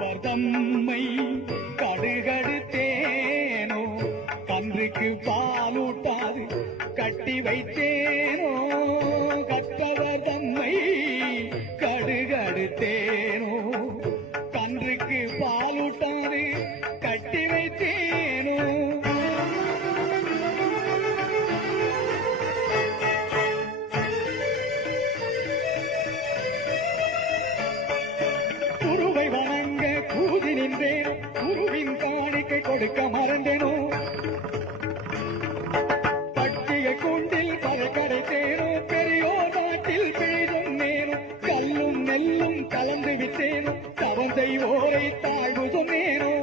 அவர் தம்மை கடுகடுத்தேனோ? கன்றுக்கு பாலூட்டாது கட்டி வைத்தேனோ? கற்றவர் தம்மை கடுகடுத்தேன்? கொடுக்க மறந்தேனோ? பட்டிய கூண்டில் பழக்கடை தேனோ? பெரியோர் நாட்டில் பெய்தும் நேனோ கல்லும் நெல்லும் கலந்து விட்டேனோ? தவந்தை ஓரை தாழ்வு சொன்னேனோ